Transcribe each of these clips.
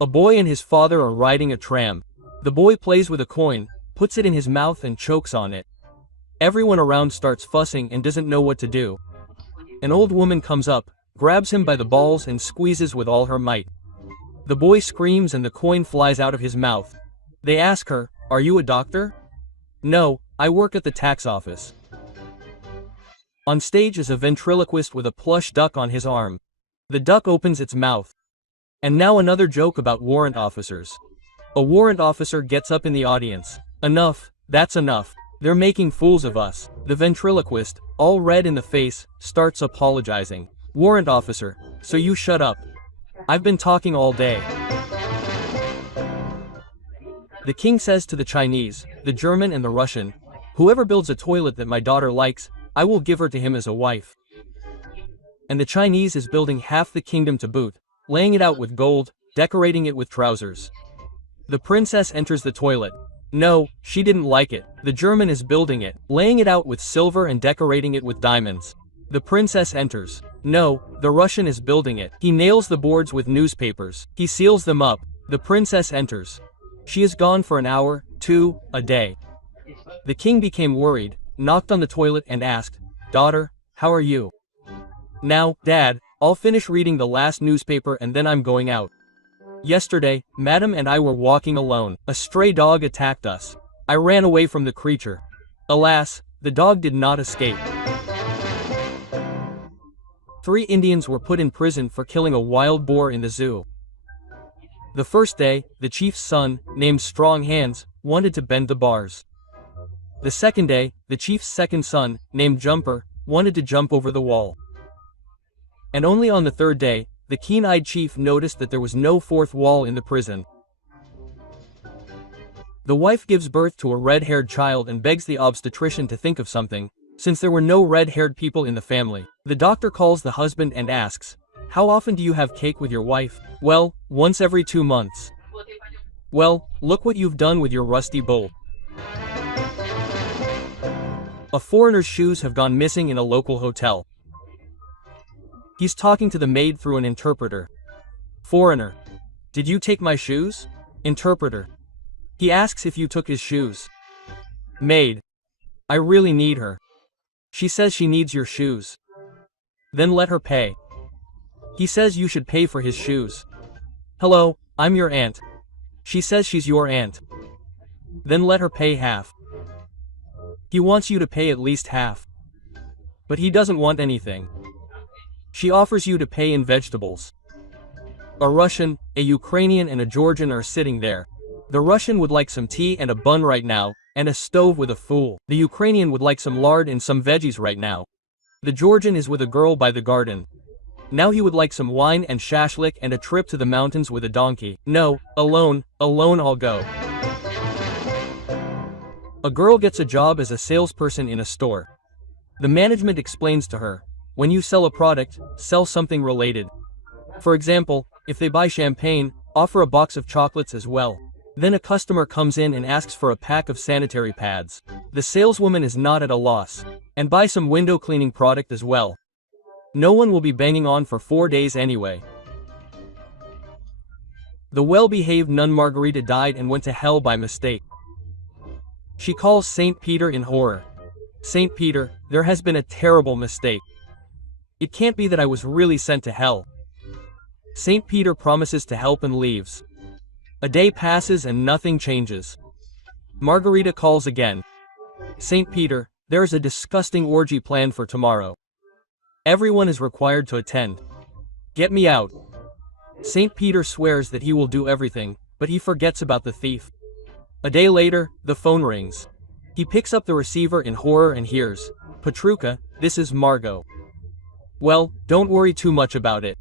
A boy and his father are riding a tram. The boy plays with a coin, puts it in his mouth and chokes on it. Everyone around starts fussing and doesn't know what to do. An old woman comes up, grabs him by the balls and squeezes with all her might. The boy screams and the coin flies out of his mouth. They ask her, "Are you a doctor?" "No, I work at the tax office." On stage is a ventriloquist with a plush duck on his arm. The duck opens its mouth. And now another joke about warrant officers. A warrant officer gets up in the audience. "Enough, that's enough. They're making fools of us." The ventriloquist, all red in the face, starts apologizing. "Warrant officer, so you shut up. I've been talking all day." The king says to the Chinese, the German and the Russian, "Whoever builds a toilet that my daughter likes, I will give her to him as a wife." And the Chinese is building half the kingdom to boot, laying it out with gold, decorating it with trousers. The princess enters the toilet. No, she didn't like it. The German is building it, laying it out with silver and decorating it with diamonds. The princess enters. No, the Russian is building it. He nails the boards with newspapers. He seals them up. The princess enters. She is gone for an hour, two, a day. The king became worried, knocked on the toilet and asked, "Daughter, how are you?" "Now, Dad, I'll finish reading the last newspaper and then I'm going out. Yesterday, Madam and I were walking alone. A stray dog attacked us. I ran away from the creature. Alas, the dog did not escape." 3 Indians were put in prison for killing a wild boar in the zoo. The first day, the chief's son, named Strong Hands, wanted to bend the bars. The second day, the chief's second son, named Jumper, wanted to jump over the wall. And only on the third day, the keen-eyed chief noticed that there was no fourth wall in the prison. The wife gives birth to a red-haired child and begs the obstetrician to think of something, since there were no red-haired people in the family. The doctor calls the husband and asks, "How often do you have cake with your wife?" "Well, once every 2 months." "Well, look what you've done with your rusty bowl." A foreigner's shoes have gone missing in a local hotel. He's talking to the maid through an interpreter. Foreigner: "Did you take my shoes?" Interpreter: "He asks if you took his shoes." Maid: "I really need her. She says she needs your shoes." "Then let her pay." "He says you should pay for his shoes." "Hello, I'm your aunt. She says she's your aunt." "Then let her pay half." "He wants you to pay at least half. But he doesn't want anything. She offers you to pay in vegetables." A Russian, a Ukrainian and a Georgian are sitting there. The Russian would like some tea and a bun right now, and a stove with a fool. The Ukrainian would like some lard and some veggies right now. The Georgian is with a girl by the garden. Now he would like some wine and shashlik and a trip to the mountains with a donkey. "No, alone I'll go." A girl gets a job as a salesperson in a store. The management explains to her, when you sell a product, sell something related. For example, if they buy champagne, offer a box of chocolates as well. Then a customer comes in and asks for a pack of sanitary pads. The saleswoman is not at a loss. And buy some window cleaning product as well. No one will be banging on for 4 days anyway. The well-behaved nun Margarita died and went to hell by mistake. She calls Saint Peter in horror. "Saint Peter, there has been a terrible mistake. It can't be that I was really sent to hell." Saint Peter promises to help and leaves. A day passes and nothing changes. Margarita calls again. "Saint Peter, there is a disgusting orgy planned for tomorrow. Everyone is required to attend. Get me out." Saint Peter swears that he will do everything, but he forgets about the thief. A day later, the phone rings. He picks up the receiver in horror and hears, "Petruka, this is Margot." "Well, don't worry too much about it."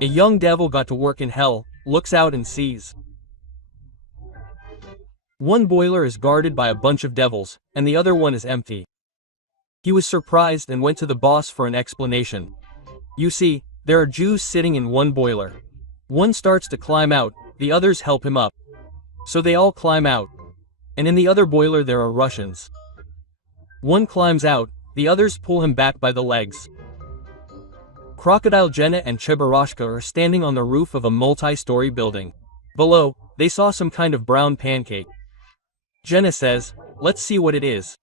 A young devil got to work in hell, looks out and sees. One boiler is guarded by a bunch of devils, and the other one is empty. He was surprised and went to the boss for an explanation. "You see, there are Jews sitting in one boiler. One starts to climb out, the others help him up. So they all climb out. And in the other boiler there are Russians. One climbs out, the others pull him back by the legs. Crocodile Jenna and Cheburashka are standing on the roof of a multi-story building. Below, they saw some kind of brown pancake. Jenna says, "Let's see what it is."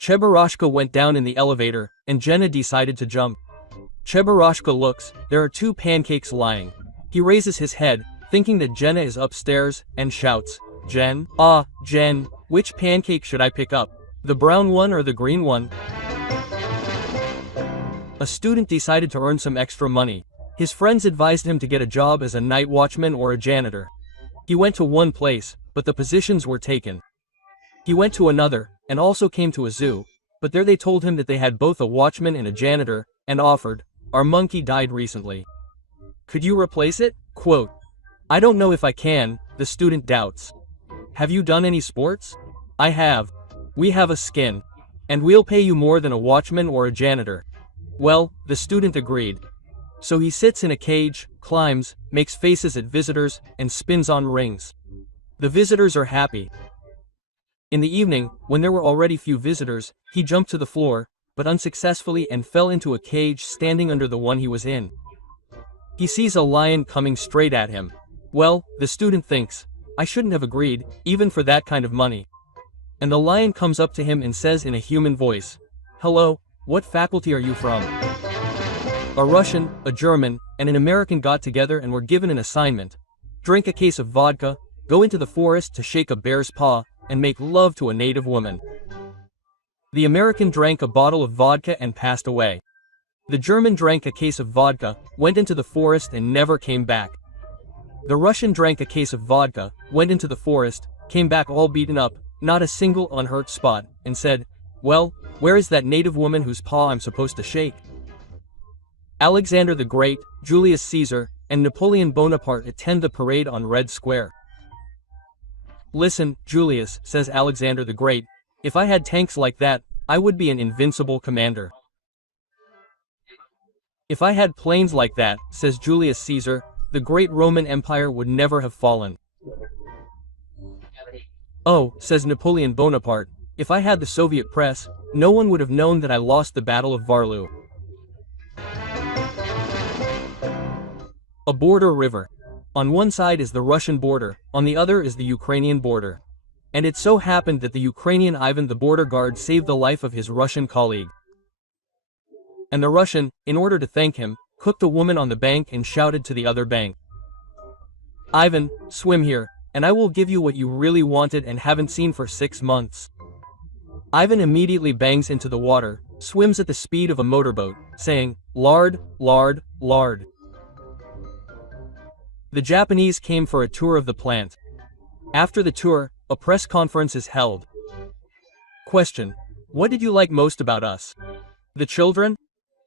Cheburashka went down in the elevator, and Jenna decided to jump. Cheburashka looks, there are two pancakes lying. He raises his head, thinking that Jenna is upstairs, and shouts, "Jen? Jen, which pancake should I pick up? The brown one or the green one?" A student decided to earn some extra money. His friends advised him to get a job as a night watchman or a janitor. He went to one place, but the positions were taken. He went to another, and also came to a zoo, but there they told him that they had both a watchman and a janitor, and offered, "Our monkey died recently. Could you replace it?" Quote, "I don't know if I can," the student doubts. "Have you done any sports?" "I have. We have a skin. And we'll pay you more than a watchman or a janitor." Well, the student agreed. So he sits in a cage, climbs, makes faces at visitors, and spins on rings. The visitors are happy. In the evening, when there were already few visitors, he jumped to the floor, but unsuccessfully, and fell into a cage standing under the one he was in. He sees a lion coming straight at him. Well, the student thinks, "I shouldn't have agreed, even for that kind of money." And the lion comes up to him and says in a human voice, "Hello, what faculty are you from?" A Russian, a German, and an American got together and were given an assignment. Drink a case of vodka, go into the forest to shake a bear's paw, and make love to a native woman. The American drank a bottle of vodka and passed away. The German drank a case of vodka, went into the forest and never came back. The Russian drank a case of vodka, went into the forest, came back all beaten up, not a single unhurt spot, and said, "Well, where is that native woman whose paw I'm supposed to shake?" Alexander the Great, Julius Caesar, and Napoleon Bonaparte attend the parade on Red Square. "Listen, Julius," says Alexander the Great, "if I had tanks like that, I would be an invincible commander. If I had planes like that," says Julius Caesar, "the great Roman Empire would never have fallen." "Oh," says Napoleon Bonaparte, "if I had the Soviet press, no one would have known that I lost the Battle of Waterloo." A border river. On one side is the Russian border, on the other is the Ukrainian border. And it so happened that the Ukrainian Ivan the border guard saved the life of his Russian colleague. And the Russian, in order to thank him, cooked a woman on the bank and shouted to the other bank, "Ivan, swim here, and I will give you what you really wanted and haven't seen for 6 months." Ivan immediately bangs into the water, swims at the speed of a motorboat, saying, "Lard, lard, lard." The Japanese came for a tour of the plant. After the tour, a press conference is held. Question: What did you like most about us? The children?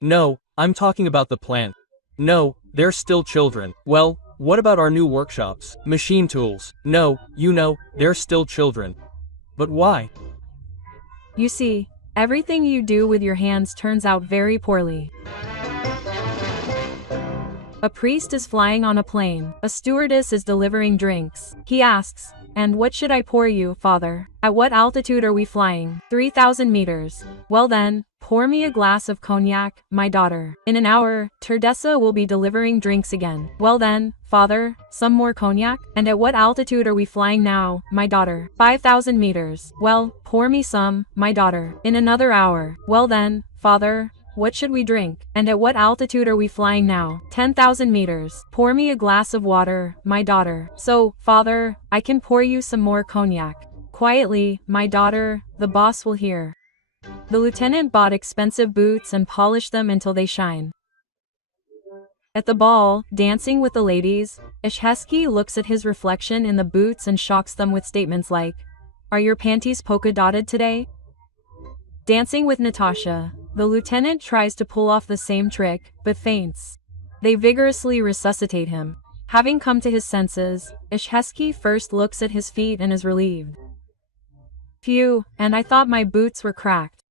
No, I'm talking about the plant. No, they're still children. Well, what about our new workshops? Machine tools? No, they're still children. But why? You see, everything you do with your hands turns out very poorly. A priest is flying on a plane. A stewardess is delivering drinks. He asks, "And what should I pour you, father? At what altitude are we flying?" 3,000 meters. "Well then, pour me a glass of cognac, my daughter. In an hour, Terdessa will be delivering drinks again." "Well then, father, some more cognac? And at what altitude are we flying now, my daughter?" 5,000 meters. "Well, pour me some, my daughter. In another hour." "Well then, father, what should we drink? And at what altitude are we flying now?" 10,000 meters. "Pour me a glass of water, my daughter." "So, father, I can pour you some more cognac." "Quietly, my daughter, the boss will hear." The lieutenant bought expensive boots and polished them until they shine. At the ball, dancing with the ladies, Ishhesky looks at his reflection in the boots and shocks them with statements like, "Are your panties polka-dotted today?" Dancing with Natasha, the lieutenant tries to pull off the same trick, but faints. They vigorously resuscitate him. Having come to his senses, Ishhesky first looks at his feet and is relieved. "Phew, and I thought my boots were cracked."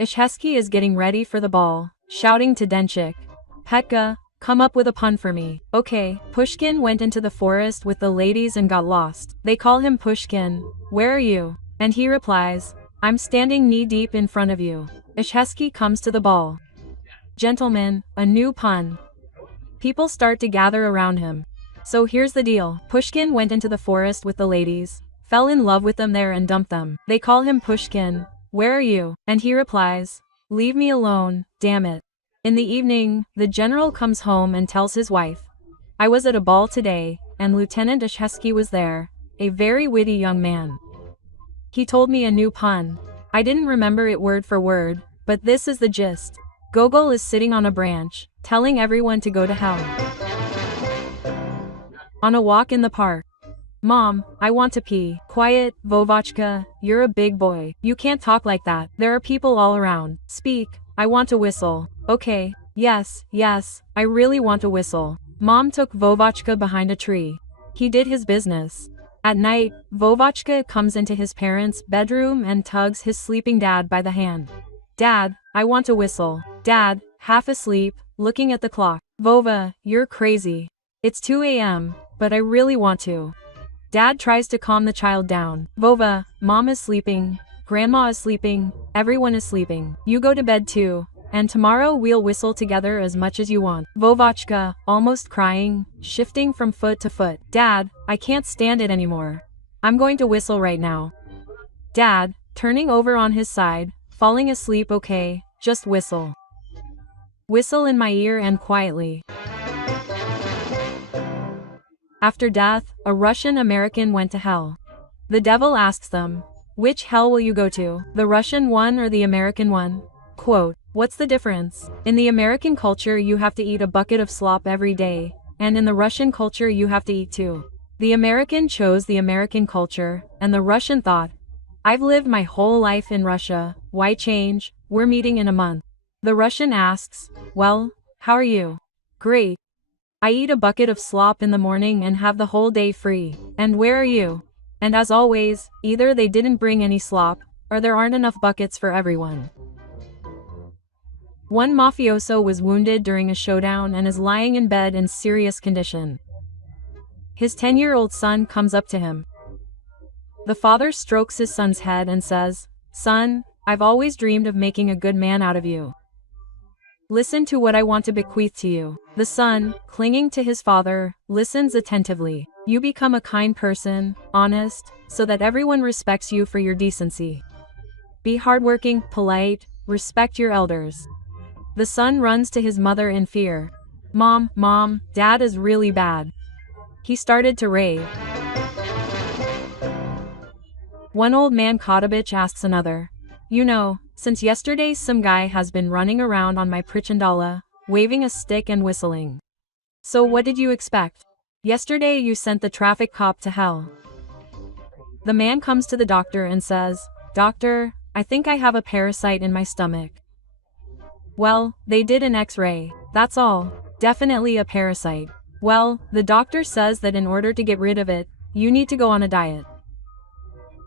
Ishhesky is getting ready for the ball, shouting to Denchik, "Petka, come up with a pun for me." "Okay." Pushkin went into the forest with the ladies and got lost. They call him Pushkin. "Where are you?" And he replies, "I'm standing knee-deep in front of you." Ishesky comes to the ball. Gentlemen, a new pun. People start to gather around him. So here's the deal. Pushkin went into the forest with the ladies, fell in love with them there and dumped them. They call him Pushkin. Where are you? And he replies, leave me alone, damn it. In the evening, the general comes home and tells his wife, I was at a ball today, and Lieutenant Ishesky was there, a very witty young man. He told me a new pun. I didn't remember it word for word, but this is the gist. Gogol is sitting on a branch, telling everyone to go to hell. On a walk in the park. Mom, I want to pee. Quiet, Vovachka, you're a big boy. You can't talk like that. There are people all around. Speak, I want to whistle. Okay, yes, I really want to whistle. Mom took Vovachka behind a tree. He did his business. At night, Vovachka comes into his parents' bedroom and tugs his sleeping dad by the hand. Dad, I want to whistle. Dad, half asleep, looking at the clock. Vova, you're crazy. It's 2 a.m., but I really want to. Dad tries to calm the child down. Vova, Mom is sleeping, Grandma is sleeping, everyone is sleeping. You go to bed too, and tomorrow we'll whistle together as much as you want. Vovachka, almost crying, shifting from foot to foot. Dad, I can't stand it anymore. I'm going to whistle right now. Dad, turning over on his side, falling asleep. Okay, just whistle. Whistle in my ear and quietly. After death, a Russian American went to hell. The devil asks them, which hell will you go to, the Russian one or the American one? Quote, what's the difference? In the American culture you have to eat a bucket of slop every day, and in the Russian culture you have to eat too. The American chose the American culture, and the Russian thought, I've lived my whole life in Russia, why change? We're meeting in a month. The Russian asks, well, how are you? Great. I eat a bucket of slop in the morning and have the whole day free. And where are you? And as always, either they didn't bring any slop, or there aren't enough buckets for everyone. One mafioso was wounded during a showdown and is lying in bed in serious condition. His 10-year-old son comes up to him. The father strokes his son's head and says, son, I've always dreamed of making a good man out of you. Listen to what I want to bequeath to you. The son, clinging to his father, listens attentively. You become a kind person, honest, so that everyone respects you for your decency. Be hardworking, polite, respect your elders. The son runs to his mother in fear. Mom, Dad is really bad. He started to rave. One old man Kotovich asks another, you know, since yesterday some guy has been running around on my prichandala, waving a stick and whistling. So what did you expect? Yesterday you sent the traffic cop to hell. The man comes to the doctor and says, Doctor, I think I have a parasite in my stomach. Well, they did an X-ray, that's all, definitely a parasite. Well, the doctor says that in order to get rid of it, you need to go on a diet.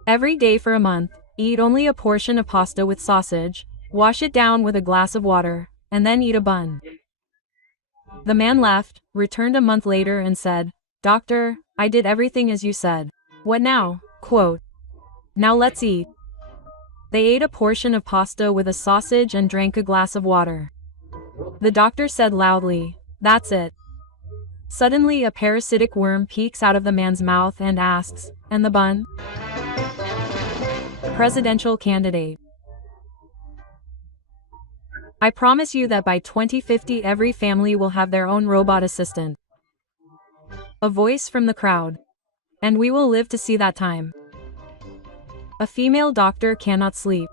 Every day for a month, eat only a portion of pasta with sausage, wash it down with a glass of water, and then eat a bun. The man left, returned a month later and said, Doctor, I did everything as you said. What now? Quote, now let's eat. They ate a portion of pasta with a sausage and drank a glass of water. The doctor said loudly, that's it. Suddenly a parasitic worm peeks out of the man's mouth and asks, and the bun? Presidential candidate. I promise you that by 2050 every family will have their own robot assistant. A voice from the crowd. And we will live to see that time. A female doctor cannot sleep.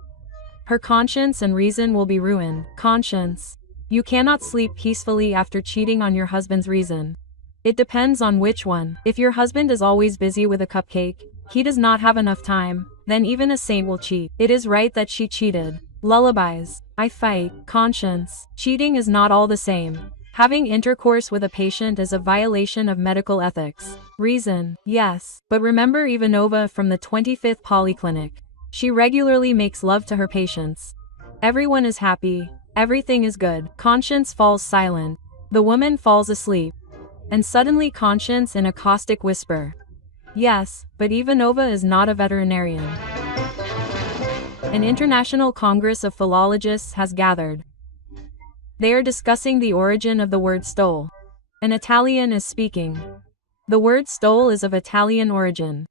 Her conscience and reason will be ruined. Conscience. You cannot sleep peacefully after cheating on your husband's reason. It depends on which one. If your husband is always busy with a cupcake, he does not have enough time, then even a saint will cheat. It is right that she cheated. Lullabies. I fight. Conscience. Cheating is not all the same. Having intercourse with a patient is a violation of medical ethics. Reason. Yes. But remember Ivanova from the 25th Polyclinic. She regularly makes love to her patients. Everyone is happy. Everything is good. Conscience falls silent. The woman falls asleep. And suddenly Conscience in a caustic whisper. Yes, but Ivanova is not a veterinarian. An international congress of philologists has gathered. They are discussing the origin of the word stole. An Italian is speaking. The word stole is of Italian origin.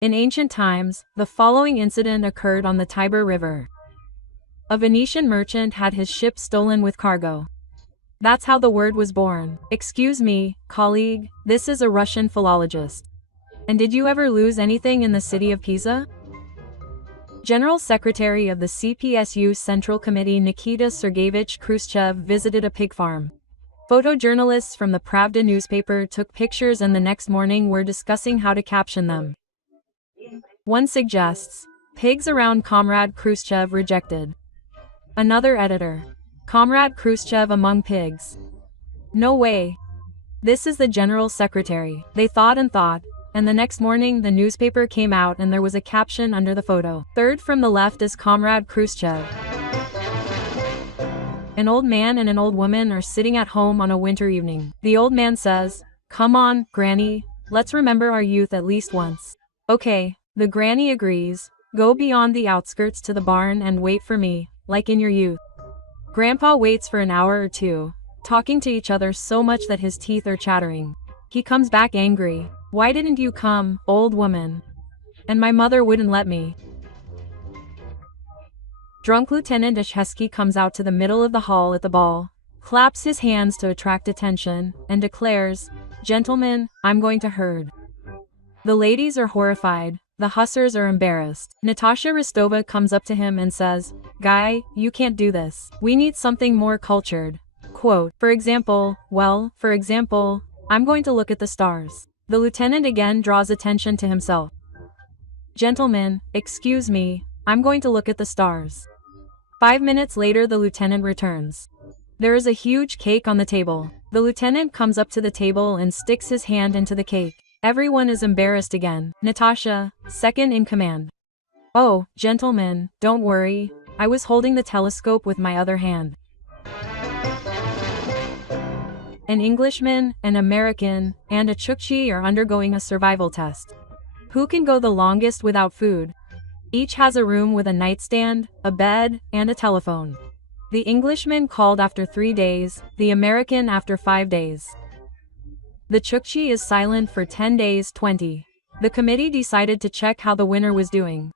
In ancient times, the following incident occurred on the Tiber River. A Venetian merchant had his ship stolen with cargo. That's how the word was born. Excuse me, colleague, this is a Russian philologist. And did you ever lose anything in the city of Pisa? General Secretary of the CPSU Central Committee Nikita Sergeyevich Khrushchev visited a pig farm. Photojournalists from the Pravda newspaper took pictures and the next morning were discussing how to caption them. One suggests, pigs around Comrade Khrushchev rejected. Another editor, Comrade Khrushchev among pigs. No way. This is the General Secretary. They thought, and the next morning the newspaper came out and there was a caption under the photo. Third from the left is Comrade Khrushchev. An old man and an old woman are sitting at home on a winter evening. The old man says, "Come on, Granny, let's remember our youth at least once." Okay, the granny agrees. Go beyond the outskirts to the barn and wait for me, like in your youth. Grandpa waits for an hour or two, talking to each other so much that his teeth are chattering. He comes back angry. Why didn't you come, old woman? And my mother wouldn't let me. Drunk Lieutenant Ashesky comes out to the middle of the hall at the ball, claps his hands to attract attention, and declares, "Gentlemen, I'm going to herd." The ladies are horrified, the hussars are embarrassed. Natasha Rostova comes up to him and says, "Guy, you can't do this. We need something more cultured. Quote, for example, I'm going to look at the stars." The lieutenant again draws attention to himself. "Gentlemen, excuse me, I'm going to look at the stars." 5 minutes later the lieutenant returns. There is a huge cake on the table. The lieutenant comes up to the table and sticks his hand into the cake. Everyone is embarrassed again. Natasha, second in command. "Oh, gentlemen, don't worry, I was holding the telescope with my other hand." An Englishman, an American, and a Chukchi are undergoing a survival test. Who can go the longest without food? Each has a room with a nightstand, a bed, and a telephone. The Englishman called after 3 days, the American after 5 days. The Chukchi is silent for 10 days 20. The committee decided to check how the winner was doing.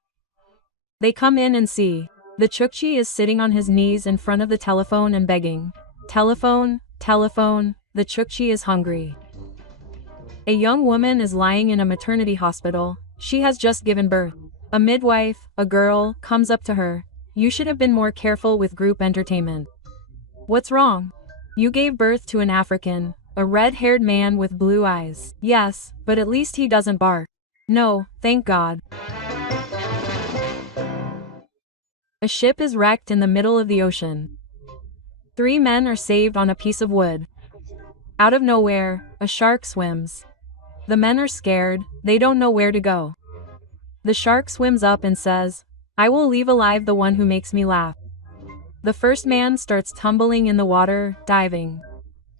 They come in and see. The Chukchi is sitting on his knees in front of the telephone and begging. "Telephone, telephone," the Chukchi is hungry. A young woman is lying in a maternity hospital. She has just given birth. A midwife, a girl, comes up to her. "You should have been more careful with group entertainment." "What's wrong?" "You gave birth to an African, a red-haired man with blue eyes." "Yes, but at least he doesn't bark." "No, thank God." A ship is wrecked in the middle of the ocean. 3 men are saved on a piece of wood. Out of nowhere, a shark swims. The men are scared, they don't know where to go. The shark swims up and says, "I will leave alive the one who makes me laugh." The first man starts tumbling in the water, diving.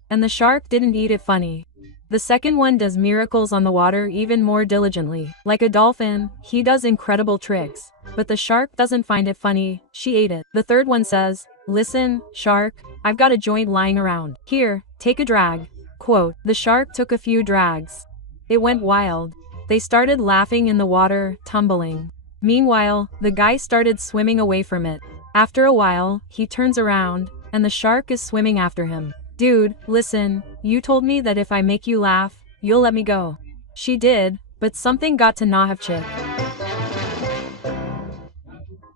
And the shark didn't eat it funny. The second one does miracles on the water even more diligently. Like a dolphin, he does incredible tricks. But the shark doesn't find it funny, she ate it. The third one says, "Listen, shark, I've got a joint lying around. Here, take a drag." Quote, the shark took a few drags. It went wild. They started laughing in the water, tumbling. Meanwhile, the guy started swimming away from it. After a while, he turns around, and the shark is swimming after him. "Dude, listen, you told me that if I make you laugh, you'll let me go." She did, but something got to Nahavchik.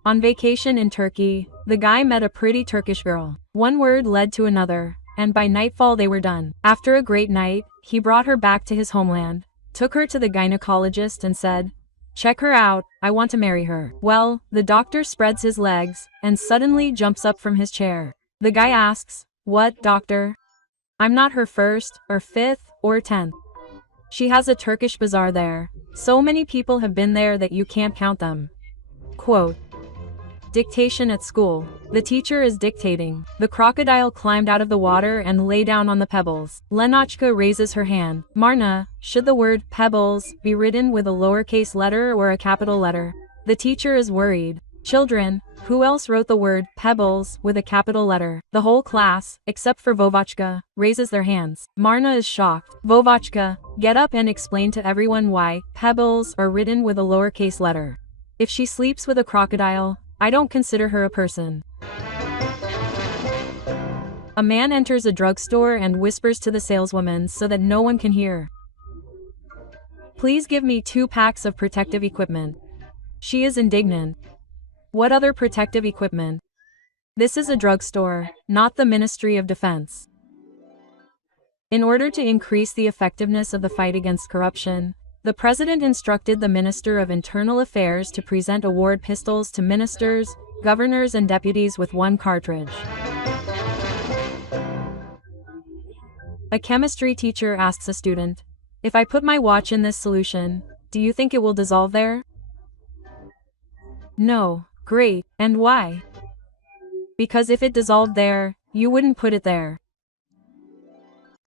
On vacation in Turkey, the guy met a pretty Turkish girl. One word led to another, and by nightfall they were done. After a great night, he brought her back to his homeland, took her to the gynecologist and said, "Check her out, I want to marry her." Well, the doctor spreads his legs, and suddenly jumps up from his chair. The guy asks, "What, doctor? I'm not her first, or 5th, or 10th. She has a Turkish bazaar there. So many people have been there that you can't count them." Quote, dictation at school. The teacher is dictating. The crocodile climbed out of the water and lay down on the pebbles. Lenachka raises her hand. "Marna, should the word pebbles be written with a lowercase letter or a capital letter?" The teacher is worried. Children, who else wrote the word pebbles with a capital letter? The whole class, except for Vovachka, raises their hands. Marna is shocked. Vovachka, get up and explain to everyone why pebbles are written with a lowercase letter. If she sleeps with a crocodile, I don't consider her a person. A man enters a drugstore and whispers to the saleswoman so that no one can hear. Please give me 2 packs of protective equipment. She is indignant. What other protective equipment? This is a drugstore, not the Ministry of Defense. In order to increase the effectiveness of the fight against corruption, the president instructed the Minister of Internal Affairs to present award pistols to ministers, governors and deputies with 1 cartridge. A chemistry teacher asks a student, if I put my watch in this solution, do you think it will dissolve there? No. Great. And why? Because if it dissolved there, you wouldn't put it there.